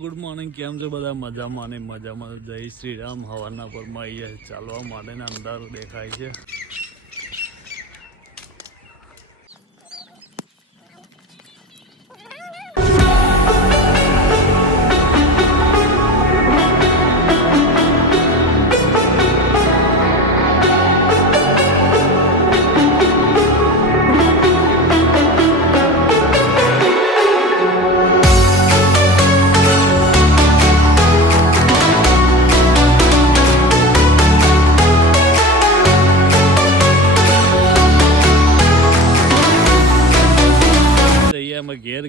Good morning, કેમ છો બધા? મજામાં ને મજામાં. જય શ્રી રામ. હવાના પરમાં અહીંયા ચાલવા માટે ને અંધારું દેખાય છે.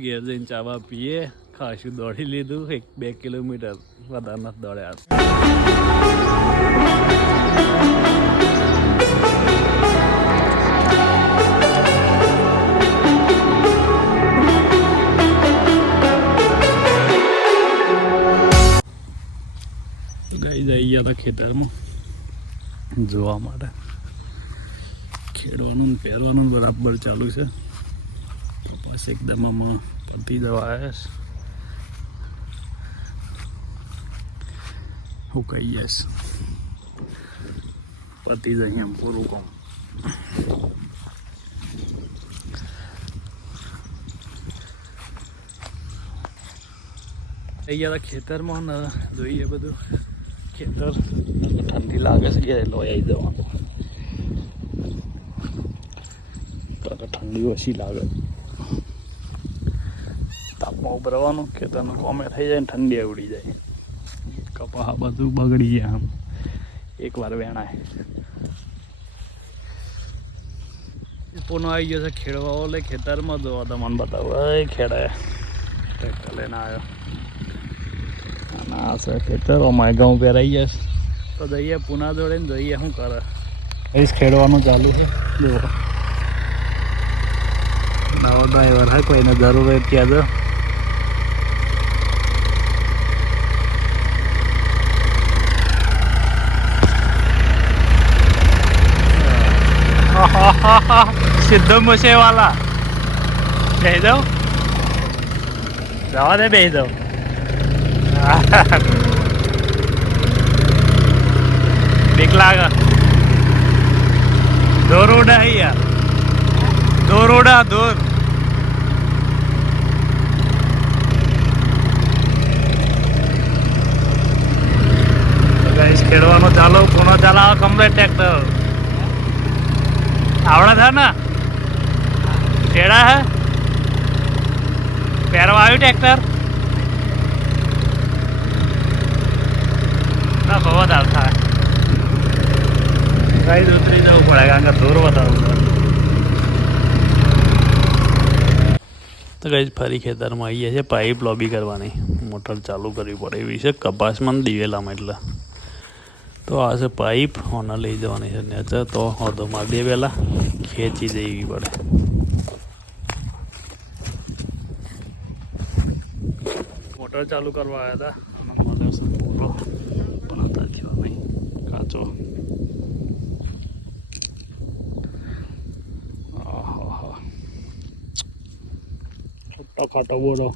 ઘેર જઈને ચાવા પીએ. ખાસું દોડી લીધું, 1-2 કિલોમીટર વધારે નથી દોડ્યા. ગઈ જઈએ તો ખેતરમાં જોવા માટે. ખેડવાનું પહેરવાનું બરાબર ચાલુ છે. બસ એકદમ આમાં પતી જવા આવ્યા હું કહી જઈશ પતી જાય એમ પૂરું કામ. અહીંયા ખેતરમાં ને જોઈએ બધું. ખેતર ઠંડી લાગે છે, લોહી જવાનું ઠંડી ઓછી લાગે. તાપમાં ઉભરવાનું ખેતરનું કોમે થઈ જાય ને ઠંડી ઉડી જાય. કપા બધું બગડી જાય આમ એકવાર વેણાય. પૂનો આવી ગયો છે ખેડવા ઓલે ખેતરમાં. જોવા તમને બતાવો ખેડાય ટ્રેક્ટર લઈને આવ્યો. આ છે ખેતર. અમારે ઘઉં પહેરાઈ જશે તો જઈએ પૂના જોડે ને જોઈએ શું કરે. ખેડવાનું ચાલુ છે. જુઓ નવો ડ્રાઈવર હા, કોઈને જરૂર હોય ત્યાં જો. સીધો મૂછે વાલા બેસી જાઓ. જવા દે, બેસી જાઓ. બીક લાગે. દોર ઉડા યાર, દોર ઉડા દોર. ખેડવાનું ચાલો. પૂનો ચલાવો કમ્પ્લીટ ટ્રેક્ટર આવડે છે ને? ખેડા હે પહેરવા આવ્યું ટ્રેક્ટર ના ખબર થાય. કઈ ઉતરી જવું પડે કારણ કે દૂર વધારવું. તો કઈ ફરી ખેતરમાં આવીએ છીએ. પાઇપ લોબી કરવાની, મોટર ચાલુ કરવી પડે એવી છે કપાસમાં દિવેલામાં. એટલે તો આ છે પાઇપ. ઓને લઈ જવાની છે ને તો હોદો મારી દે, પહેલાં ખેંચી દેવી પડે. મોટર ચાલુ કરવા આવ્યા હતા. મળે છે પૂરો પણ હતા થયો નહીં, કાચો. ખાટો ખાટો બોલો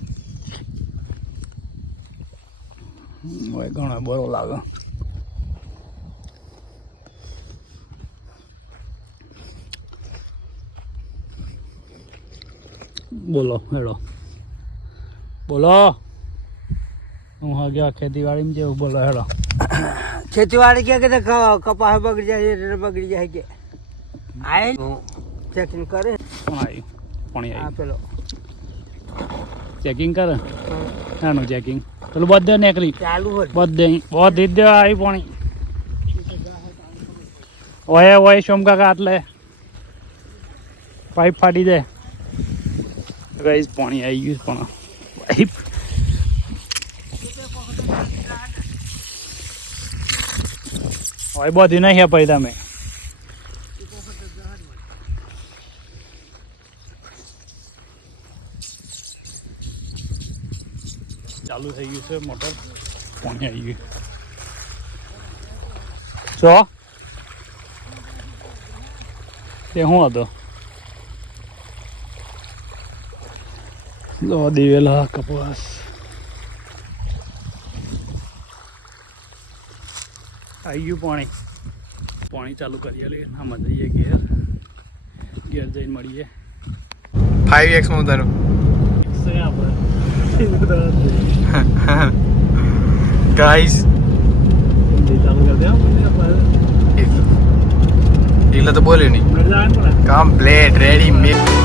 હોય, ઘણો બોરો લાગે. બોલો હેડો, બોલો. હું હા ગયા ખેતીવાડીમાં જેવું. બોલો હેડો. ખેતીવાડી કે કપાસ બગડી જાય, બગડી જાય કે આય ચેકિંગ કરે. કોણ આવ્યું? પાણી આવ્યું. પેલો ચેકિંગ કરે. શાનું ચેકિંગ? પેલું બધે નીકળી ચાલુ હોય બધે બધી જ આવી પાણી. ઓય ઓય સોમકાકા આટલે પાઇપ ફાટી જાય. ગાઈસ પાણી આવી ગયું પણ પાઇપ હોય બધી નહીં અપાઈ તમે. ચાલુ થઈ ગયું છે મોટર. પાણી આવી ગયું. શું તે શું હતો? દિવેલા કપાસ આવી ગયું પાણી ચાલુ કરીએ લે આમાં જઈએ ઘેર જઈને મળીએ 5x માં ઉતારો ગાઈસ એટલે તો બોલ્યું નહીં કમ્પ્લીટ રેડી મેક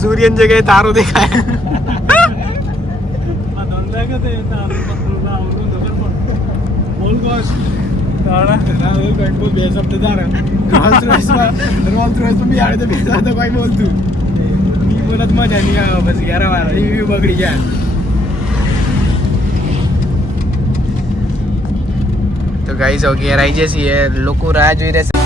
સૂર્યન જગ્યાએ તારો દેખાય તો ગાઈસ ઘેર આવી જશે લોકો રાહ જોઈ રહેશે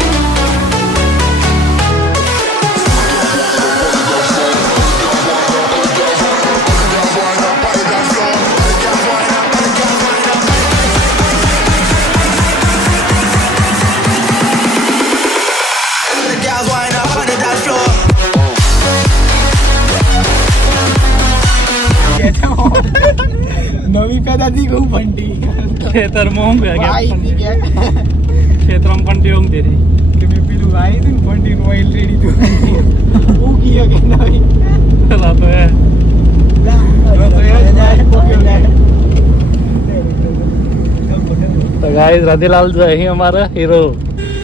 નવી પેદા થી કહું ફંટી ખેતરમાં હું ગયા ખેતરમાં ફંટી ઊંઘ દેરી કે મેં પેલું આવી હતું ને ફંટી નું ઓઇલ રેડી હતું હું કીયો કે નવી ચલા તો એ તો ગાઈસ રતિલાલ જો અહીં हमारा हीरो